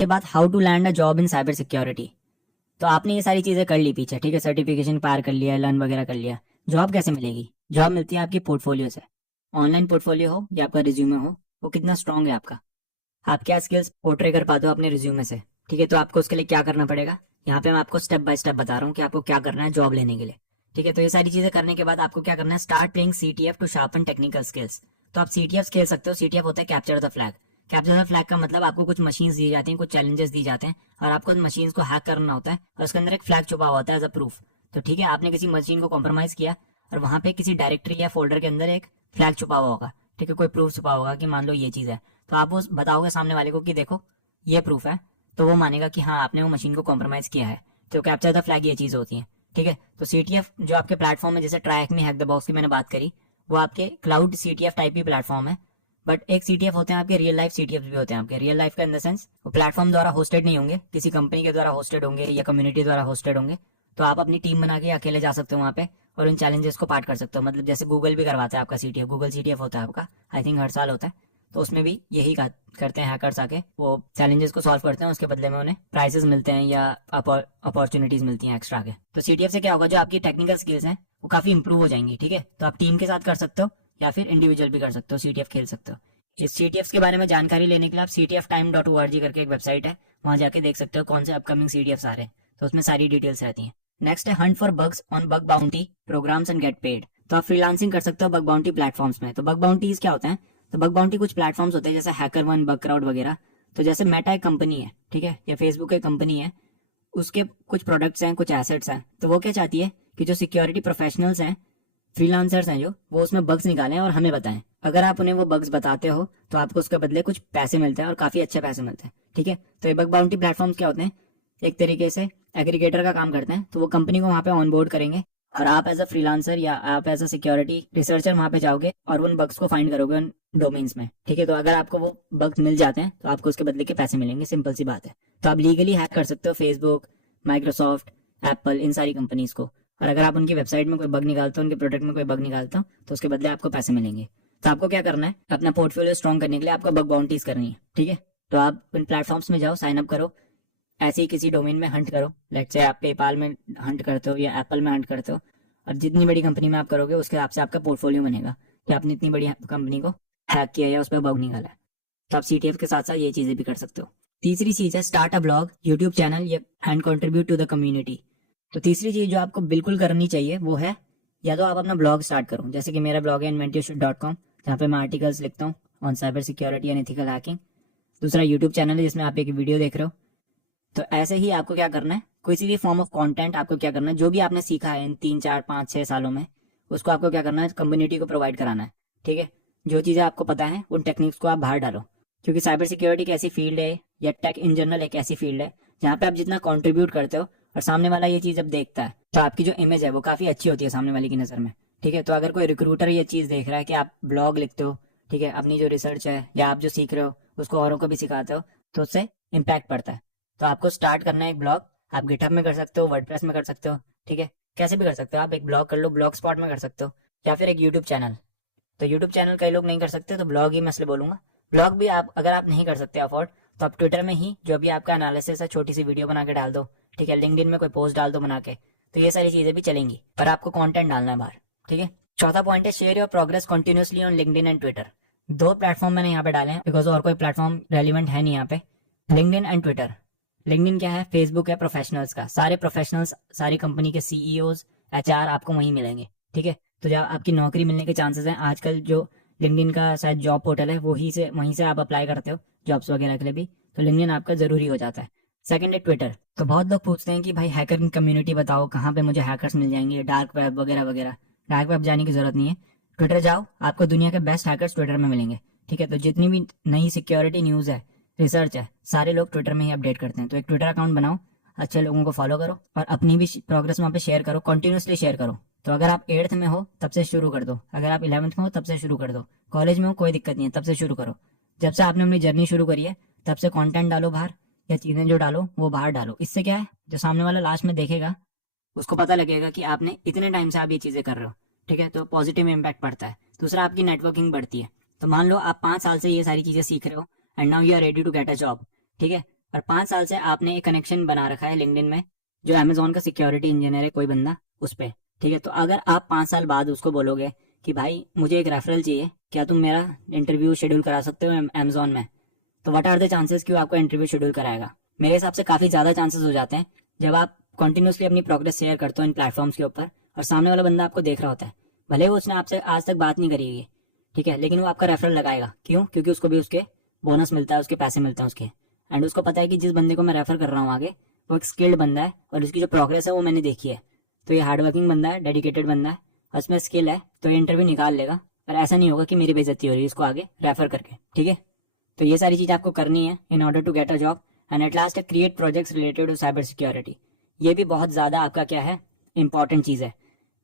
के बाद how to land a job in cyber security. तो आपने ये सारी चीजें कर ली पीछे, ठीक है, सर्टिफिकेशन पार कर लिया, लर्न वगैरह कर लिया। जॉब कैसे मिलेगी? जॉब मिलती है आपकी पोर्टफोलियो से। ऑनलाइन पोर्टफोलियो हो या आपका रिज्यूमे हो, वो कितना स्ट्रांग है आपका, आप क्या स्किल्स पोर्ट्रे कर पाते हो अपने रिज्यूमे से। ठीक है, तो आपको उसके लिए क्या करना पड़ेगा, यहाँ पे मैं आपको स्टेप बाय स्टेप बता रहा हूँ कि आपको क्या करना है जॉब लेने के लिए। ठीक है, तो ये सारी चीजें करने के बाद आपको क्या करना है, start playing CTF to sharpen technical skills. तो आप सीटीएफ खेल सकते हो। सीटीएफ होता है capture the flag. Capture the flag का मतलब आपको कुछ मशीन्स दी जाती हैं, कुछ चैलेंजेस दी जाते हैं, और आपको उन मशीन्स को हैक करना होता है, और उसके अंदर एक फ्लैग छुपा हुआ होता है एज अ प्रूफ। तो ठीक है, आपने किसी मशीन को कॉम्प्रोमाइज किया, और वहां पे किसी डायरेक्टरी या फोल्डर के अंदर एक फ्लैग छुपा हुआ होगा। ठीक है, कोई प्रूफ छुपा होगा कि मान लो ये चीज है, तो आप वो बताओगे सामने वाले को कि देखो ये प्रूफ है, तो वो मानेगा कि हाँ आपने वो मशीन को कॉम्प्रोमाइज किया है। तो कैप्चर द फ्लैग ये चीज होती है। ठीक है, तो सीटीएफ जो आपके प्लेटफॉर्म है, जैसे ट्रैक में हैक द बॉक्स की मैंने बात करी, वो आपके क्लाउड सीटीएफ टाइप की प्लेटफॉर्म है। बट एक सीटीएफ होते हैं आपके रियल लाइफ सीटीएफ भी होते हैं आपके। रियल लाइफ का इन द सेंस वो प्लेटफॉर्म द्वारा होस्टेड नहीं होंगे, किसी कंपनी के द्वारा होस्टेड होंगे या कम्युनिटी द्वारा होस्टेड होंगे। तो आप अपनी टीम बना के अकेले जा सकते हो वहाँ पे, और उन चैलेंजेस को पार्ट कर सकते हो। मतलब जैसे गूगल भी करवाता है आपका सीटीएफ, गूगल सीटीएफ होता है आपका, आई थिंक हर साल होता है। तो उसमें भी यही करते हैं हैकर्स आके, वो चैलेंजेस को सॉल्व करते हैं, उसके बदले में उन्हें प्राइजेस मिलते हैं या अपॉर्चुनिटीज मिलती हैं एक्स्ट्रा के। तो सीटीएफ से क्या होगा, जो आपकी टेक्निकल स्किल्स हैं वो काफी इंप्रूव हो जाएंगी। ठीक है, तो आप टीम के साथ कर सकते हो या फिर इंडिविजुअल भी कर सकते हो, सीटीएफ खेल सकते हो। इस सीटीएफ के बारे में जानकारी लेने के लिए आप ctftime.org करके एक वेबसाइट है, वहां जाके देख सकते हो कौन से अपकमिंग सीटीएफ आ रहे हैं, तो उसमें सारी डिटेल्स रहती हैं। नेक्स्ट है hunt for bugs on bug bounty programs and get paid. तो आप फ्रीलांसिंग कर सकते हो बग बाउंटी प्लेटफॉर्म्स में। तो बग बाउंटीज क्या होते हैं, तो बग बाउंटी कुछ प्लेटफॉर्म्स होते हैं जैसे हैकर वन, बग क्राउड वगैरह। तो जैसे मेटा एक कंपनी है, ठीक है, या फेसबुक एक कंपनी है, उसके कुछ प्रोडक्ट्स हैं, कुछ एसेट्स हैं, तो वो क्या चाहती है कि जो सिक्योरिटी प्रोफेशनल्स हैं, फ्रीलांसर्स हैं जो, वो उसमें बग्स निकालें और हमें बताएं। अगर आप उन्हें वो बग्स बताते हो तो आपको उसके बदले कुछ पैसे मिलते हैं, और काफी अच्छे पैसे मिलते हैं। ठीक है, तो ये बग बाउंटी प्लेटफॉर्म्स क्या होते हैं, एक तरीके से एग्रीगेटर का काम करते हैं। तो वो कंपनी को वहां पे ऑनबोर्ड करेंगे, और आप एज अ फ्रीलांसर या आप एज अ सिक्योरिटी रिसर्चर वहां पे जाओगे और उन बग्स को फाइंड करोगे उन डोमेन्स में। ठीक है, तो अगर आपको वो बग्स मिल जाते हैं तो आपको उसके बदले के पैसे मिलेंगे, सिंपल सी बात है। तो आप लीगली हैक कर सकते हो फेसबुक, माइक्रोसॉफ्ट, एप्पल, इन सारी कंपनीज को। और अगर आप उनकी वेबसाइट में कोई बग निकालते हो, उनके प्रोडक्ट में कोई बग निकालते हो, तो उसके बदले आपको पैसे मिलेंगे। तो आपको क्या करना है, अपना पोर्टफोलियो स्ट्रॉन्ग करने के लिए आपको बग बाउंटीज करनी है। ठीक है, तो आप इन प्लेटफॉर्म्स में जाओ, साइन अप करो, ऐसे ही किसी डोमेन में हंट करो। लेट्स से आप पेपाल में हंट करते हो या एप्पल में हंट करते हो, और जितनी बड़ी कंपनी में आप करोगे उसके हिसाब से आपका पोर्टफोलियो बनेगा कि आपने इतनी बड़ी कंपनी को हैक किया या उस पर बग निकाला है। तो आप सीटीएफ के साथ साथ ये चीजें भी कर सकते हो। तीसरी चीज है start a blog, YouTube channel and contribute to the community. तो तीसरी चीज जो आपको बिल्कुल करनी चाहिए वो है, या तो आप अपना ब्लॉग स्टार्ट करो, जैसे कि मेरा ब्लॉग है inventyourshit.com, जहाँ पे मैं आर्टिकल्स लिखता हूँ on cyber security and ethical hacking. दूसरा यूट्यूब चैनल है जिसमें आप एक वीडियो देख रहे हो। तो ऐसे ही आपको क्या करना है, किसी भी फॉर्म ऑफ कंटेंट आपको क्या करना है, जो भी आपने सीखा है इन 3 4 5 6 सालों में, उसको आपको क्या करना है, कम्युनिटी को प्रोवाइड कराना है। ठीक है, जो चीज़ें आपको पता है उन टेक्निक्स को आप बाहर डालो, क्योंकि साइबर सिक्योरिटी एक ऐसी फील्ड है, या टेक इन जनरल एक ऐसी फील्ड है, जहाँ पे आप जितना कॉन्ट्रीब्यूट करते हो और सामने वाला ये चीज़ जब देखता है, तो आपकी जो इमेज है वो काफ़ी अच्छी होती है सामने वाले की नज़र में। ठीक है, तो अगर कोई रिक्रूटर ये चीज़ देख रहा है कि आप ब्लॉग लिखते हो, ठीक है, अपनी जो रिसर्च है या आप जो सीख रहे हो उसको औरों को भी सिखाते हो, तो उससे इम्पैक्ट पड़ता है। तो आपको स्टार्ट करना है एक ब्लॉग। आप गिटहब में कर सकते हो, वर्डप्रेस में कर सकते हो, ठीक है, कैसे भी कर सकते हो। आप एक ब्लॉग कर लो, ब्लॉग स्पॉट में कर सकते हो, या फिर एक यूट्यूब चैनल। तो यूट्यूब चैनल कई लोग नहीं कर सकते, तो ब्लॉग ही मैं इसलिए बोलूंगा। ब्लॉग भी आप अगर आप नहीं कर सकते अफोर्ड, तो आप ट्विटर में ही जो भी आपका एनालिसिस है छोटी सी वीडियो बना के डाल दो। ठीक है, लिंक्डइन में कोई पोस्ट डाल दो बना के। तो ये सारी चीजें भी चलेंगी, पर आपको कंटेंट डालना है बाहर। ठीक है, चौथा पॉइंट है share your progress continuously on LinkedIn and Twitter. दो प्लेटफॉर्म मैंने यहाँ पे डाले हैं, बिकॉज और कोई प्लेटफॉर्म रेलिवेंट है नहीं यहाँ पे। LinkedIn and Twitter. लिंक्डइन क्या है, फेसबुक है प्रोफेशनल्स का, सारे प्रोफेशनल्स, सारी कंपनी के सीईओज, एचआर आपको वहीं मिलेंगे। ठीक है, तो जब आपकी नौकरी मिलने के चांसेस हैं, आजकल जो लिंक्डइन का शायद जॉब पोर्टल है वहीं से आप अप्लाई करते हो जॉब्स वगैरह के लिए भी, तो लिंक्डइन आपका जरूरी हो जाता है। सेकंड है ट्विटर। तो बहुत लोग पूछते हैं कि भाई हैकर कम्युनिटी बताओ, कहाँ पे मुझे हैकर्स मिल जाएंगे, डार्क वेब वगैरह वगैरह। डार्क वेब जाने की जरूरत नहीं है, ट्विटर जाओ, आपको दुनिया के बेस्ट हैकर्स ट्विटर में मिलेंगे। ठीक है, तो जितनी भी नई सिक्योरिटी न्यूज़ है, रिसर्च है, सारे लोग ट्विटर में ही अपडेट करते हैं। तो एक ट्विटर अकाउंट बनाओ, अच्छे लोगों को फॉलो करो, और अपनी भी प्रोग्रेस वहाँ पे शेयर करो, कंटिन्यूसली शेयर करो। तो अगर आप 8th में हो तब से शुरू कर दो, अगर आप 11th में हो तब से शुरू कर दो, कॉलेज में हो कोई दिक्कत नहीं है, तब से शुरू करो। जब से आपने अपनी जर्नी शुरू करी है तब से कंटेंट डालो बाहर, या चीज़ें जो डालो वो बाहर डालो। इससे क्या है, जो सामने वाला लास्ट में देखेगा उसको पता लगेगा कि आपने इतने टाइम से आप ये चीज़ें कर रहे हो। ठीक है, तो पॉजिटिव इम्पैक्ट पड़ता है। दूसरा, आपकी नेटवर्किंग बढ़ती है। तो मान लो आप 5 साल से ये सारी चीज़ें सीख रहे हो, and now you are ready to get a job. ठीक है, और 5 साल से आपने एक कनेक्शन बना रखा है लिंक्डइन में, जो अमेजोन का सिक्योरिटी इंजीनियर है कोई बंदा उस पर, ठीक है। तो अगर आप 5 साल बाद उसको बोलोगे कि भाई मुझे एक रेफरल चाहिए, क्या तुम मेरा इंटरव्यू शेड्यूल करा सकते हो अमेजोन में, तो व्हाट आर द चांसेस कि वो आपका इंटरव्यू शेड्यूल कराएगा? मेरे हिसाब से काफ़ी ज़्यादा चांसेस हो जाते हैं जब आप कंटिन्यूसली अपनी प्रोग्रेस शेयर करते हो इन प्लेटफॉर्म्स के ऊपर, और सामने वाला बंदा आपको देख रहा होता है, भले वो उसने आपसे आज तक बात नहीं करी है, ठीक है, लेकिन वो आपका रेफरल लगाएगा। क्यों? क्योंकि उसको भी उसके बोनस मिलता है, उसके पैसे मिलते हैं उसके, एंड उसको पता है कि जिस बंदे को मैं रेफर कर रहा हूँ आगे, वो एक स्किल्ड बंदा है और उसकी जो प्रोग्रेस है वो मैंने देखी है, तो ये हार्ड वर्किंग बंदा है, डेडिकेटेड बंदा है और उसमें स्किल है, तो ये इंटरव्यू निकाल लेगा। और ऐसा नहीं होगा कि मेरी बेइज्जती हो रही है इसको आगे रेफर करके, ठीक है। तो ये सारी चीज़ आपको करनी है in order to get a job. And at last create projects related to cyber security. ये भी बहुत ज़्यादा आपका क्या है, इंपॉर्टेंट चीज़ है,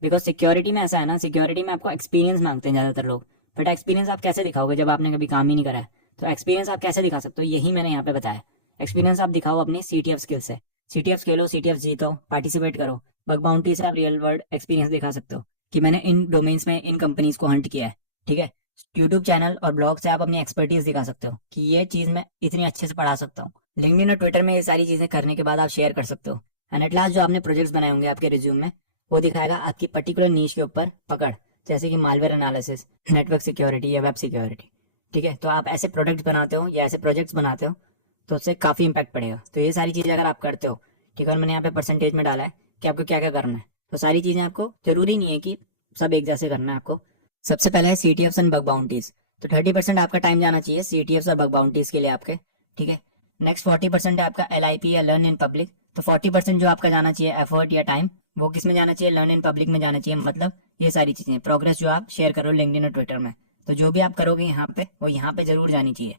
बिकॉज सिक्योरिटी में ऐसा है ना, सिक्योरिटी में आपको एक्सपीरियंस मांगते हैं ज़्यादातर लोग, बट एक्सपीरियंस आप कैसे दिखाओगे जब आपने कभी काम ही नहीं करा है? तो एक्सपीरियंस आप कैसे दिखा सकते हो, यही मैंने यहाँ पे बताया। एक्सपीरियंस आप दिखाओ अपनी CTF स्किल से, CTF खेलो, CTF जीतो, पार्टिसिपेट करो। बग बाउंटी से आप रियल वर्ल्ड एक्सपीरियंस दिखा सकते हो कि मैंने इन डोमेन्स में इन कंपनीज को हंट किया है, ठीक है। यूट्यूब चैनल और ब्लॉग से आप अपनी एक्सपर्टीज दिखा सकते हो कि ये चीज़ मैं इतनी अच्छे से पढ़ा सकता हूँ। लिंक्डइन और ट्विटर में ये सारी चीज़ें करने के बाद आप शेयर कर सकते हो। एंड एट लास्ट जो आपने प्रोजेक्ट्स बनाए होंगे आपके रिज्यूम में, वो दिखाएगा आपकी पर्टिकुलर नीश के ऊपर पकड़, जैसे कि मालवेयर एनालिसिस, नेटवर्क सिक्योरिटी या वेब सिक्योरिटी, ठीक है। तो आप ऐसे प्रोडक्ट्स बनाते हो या ऐसे प्रोजेक्ट्स बनाते हो तो उससे काफ़ी इंपैक्ट पड़ेगा। तो ये सारी चीज़ें अगर आप करते हो, ठीक है, और मैंने यहाँ पे परसेंटेज में डाला है कि आपको क्या क्या करना है, तो सारी चीज़ें आपको जरूरी नहीं है कि सब एक जैसे करना है आपको। सबसे पहले है CTFs एंड बग बाउंटीज, तो 30% आपका टाइम जाना चाहिए CTFs और बग बाउंटीज के लिए आपके, ठीक है। नेक्स्ट 40% है आपका LIP या लर्न इन पब्लिक। तो 40% जो आपका जाना चाहिए एफर्ट या टाइम, वो किस में जाना चाहिए? लर्न इन पब्लिक में जाना चाहिए। मतलब ये सारी चीज़ें प्रोग्रेस जो आप शेयर करो लिंक्डइन और ट्विटर में, तो जो भी आप करोगे यहाँ पे वो यहाँ पे जरूर जानी चाहिए,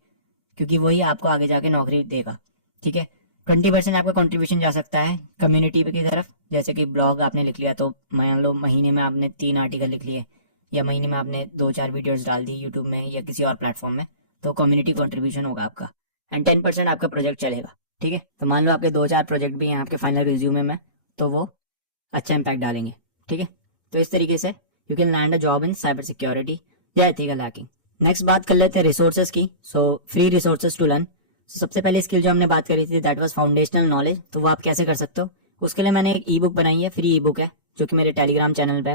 क्योंकि वही आपको आगे जाके नौकरी देगा, ठीक है। 20% आपका कंट्रीब्यूशन जा सकता है कम्युनिटी की तरफ, जैसे कि ब्लॉग आपने लिख लिया, तो मान लो महीने में आपने 3 आर्टिकल लिख लिए, या महीने में आपने 2-4 वीडियोस डाल दी यूट्यूब में या किसी और प्लेटफॉर्म में, तो कम्युनिटी कंट्रीब्यूशन होगा आपका। एंड 10% आपका प्रोजेक्ट चलेगा, ठीक है। तो मान लो आपके 2-4 प्रोजेक्ट भी हैं आपके फाइनल रिज्यूमे में, तो वो अच्छा इम्पैक्ट डालेंगे, ठीक है। तो इस तरीके से you can land a job in cyber security या एथिकल हैकिंग। नेक्स्ट बात कर लेते हैं रिसोर्सेज की। So free resources to learn. सबसे पहले स्किल जो हमने बात करी थी दैट वाज फाउंडेशनल नॉलेज, तो वो आप कैसे कर सकते हो? उसके लिए मैंने एक ई बुक बनाई है, फ्री ई बुक है, जो कि मेरे टेलीग्राम चैनल पे है।